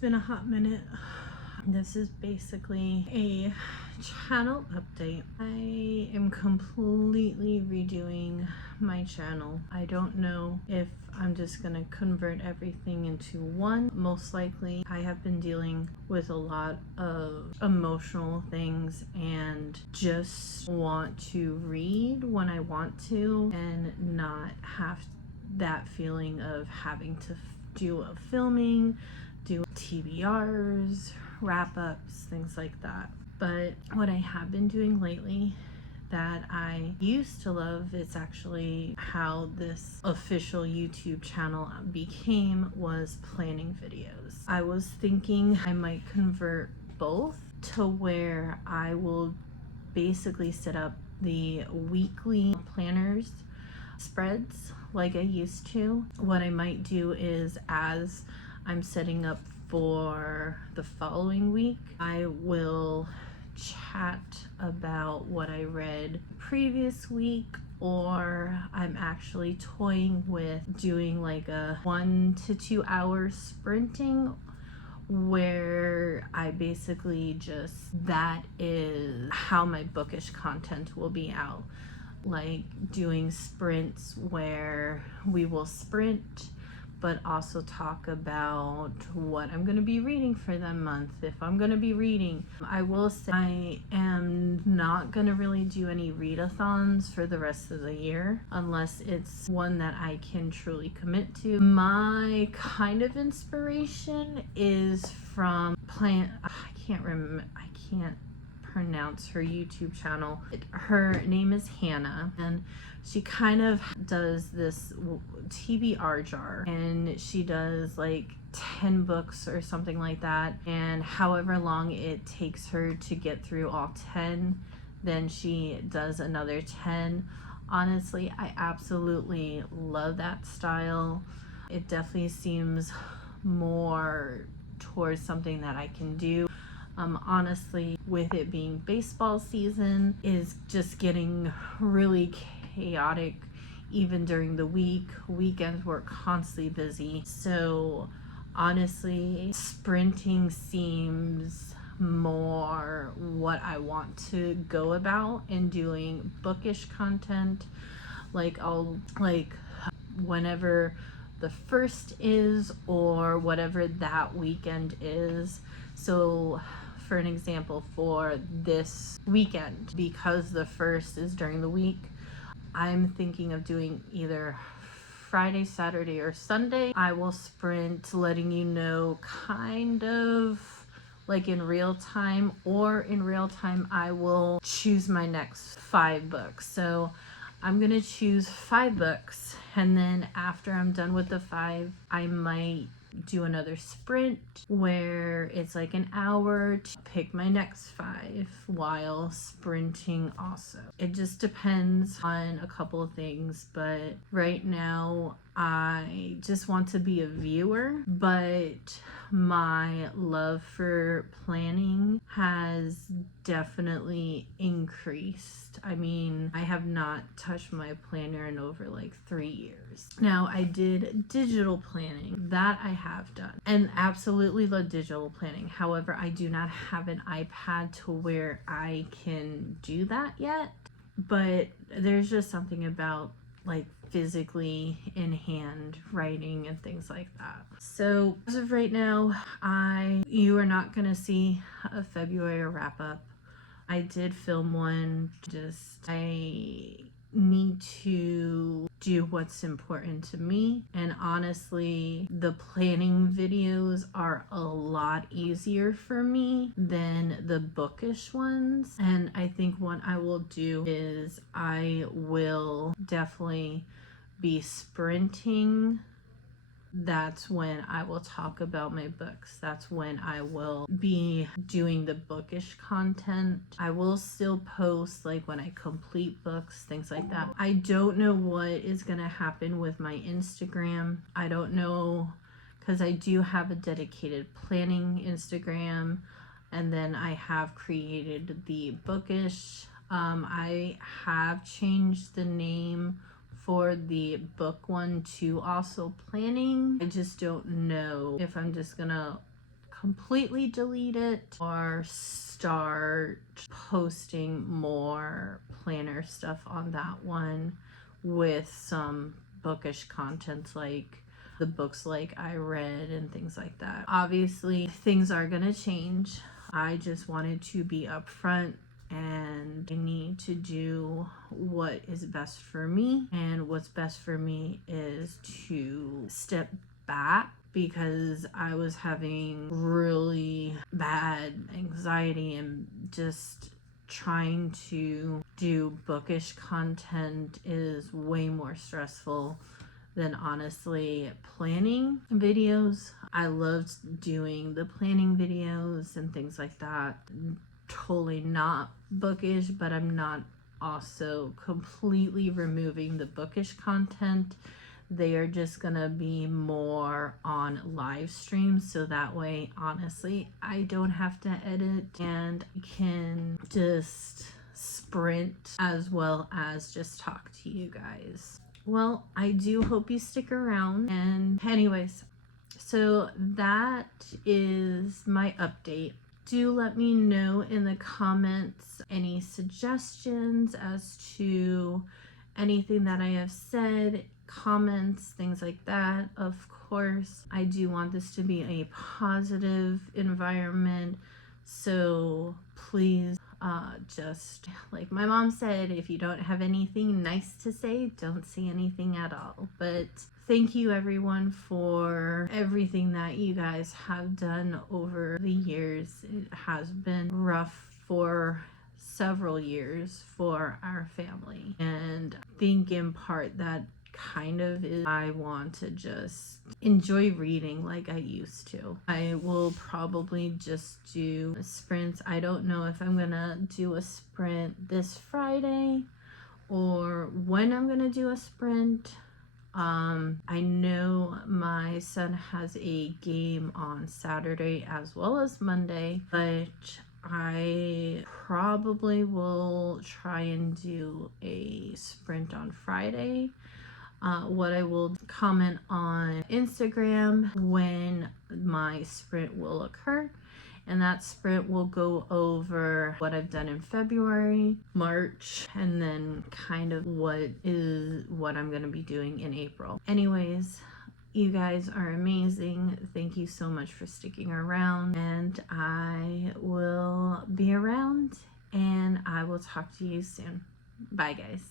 been a hot minute. This is basically a channel update. I am completely redoing my channel. I don't know if I'm just gonna convert everything into one. Most likely, I have been dealing with a lot of emotional things and just want to read when I want to and not have that feeling of having to do a filming, do TBRs, wrap-ups, things like that. But what I have been doing lately that I used to love, it's actually how this official YouTube channel became, was planning videos. I was thinking I might convert both to where I will basically set up the weekly planners spreads like I used to. What I might do is, as I'm setting up for the following week, I will chat about what I read previous week, or I'm actually toying with doing like a 1 to 2 hour sprinting where I basically just, that is how my bookish content will be out. Like doing sprints where we will sprint but also talk about what I'm going to be reading for that month, if I'm going to be reading. I will say I am not going to really do any readathons for the rest of the year unless it's one that I can truly commit to. My kind of inspiration is from I can't pronounce her YouTube channel. Her name is Hannah, and she kind of does this TBR jar, and she does like 10 books or something like that, and however long it takes her to get through all 10, then she does another 10. Honestly, I absolutely love that style. It definitely seems more towards something that I can do. Honestly, with it being baseball season, is just getting really chaotic even during the week. Weekends we're constantly busy. So honestly, sprinting seems more what I want to go about, and doing bookish content. Whenever the first is, or whatever that weekend is. So for an example, for this weekend, because the first is during the week, I'm thinking of doing either Friday, Saturday, or Sunday. I will sprint, letting you know kind of like in real time, or in real time I will choose my next 5 books. So I'm gonna choose 5 books, and then after I'm done with the 5, I might do another sprint where it's like an hour to pick my next 5 while sprinting also. It just depends on a couple of things, but right now I just want to be a viewer, but my love for planning has definitely increased. I mean, I have not touched my planner in over like 3 years. Now, I did digital planning. That I have done, and absolutely love digital planning. However, I do not have an iPad to where I can do that yet. But there's just something about like physically in hand writing and things like that. So as of right now, you are not gonna see a February wrap up. I did film one, I need to do what's important to me, and honestly, the planning videos are a lot easier for me than the bookish ones. And I think what I will do is I will definitely be sprinting. That's when I will talk about my books. That's when I will be doing the bookish content. I will still post like when I complete books, things like that. I don't know what is gonna happen with my Instagram. I don't know, because I do have a dedicated planning Instagram, and then I have created the bookish. I have changed the name for the book one to also planning. I just don't know if I'm just gonna completely delete it or start posting more planner stuff on that one with some bookish content like the books like I read and things like that. Obviously, things are gonna change. I just wanted to be upfront, and I need to do what is best for me. And what's best for me is to step back, because I was having really bad anxiety and just trying to do bookish content is way more stressful than honestly planning videos. I loved doing the planning videos and things like that. Totally not bookish, but I'm not also completely removing the bookish content. They are just gonna be more on live streams, so that way honestly I don't have to edit and I can just sprint as well as just talk to you guys. Well, I do hope you stick around, and anyways, so that is my update. Do let me know in the comments any suggestions as to anything that I have said, comments, things like that. Of course, I do want this to be a positive environment, so please just like my mom said, if you don't have anything nice to say, don't say anything at all. But thank you everyone for everything that you guys have done over the years. It has been rough for several years for our family, and I think in part that kind of is I want to just enjoy reading like I used to. I will probably just do sprints. I don't know if I'm gonna do a sprint this Friday or when I'm gonna do a sprint. I know my son has a game on Saturday as well as Monday, but I probably will try and do a sprint on Friday. What I will comment on Instagram when my sprint will occur, and that sprint will go over what I've done in February, March, and then kind of what I'm going to be doing in April. Anyways, you guys are amazing. Thank you so much for sticking around, and I will be around, and I will talk to you soon. Bye guys.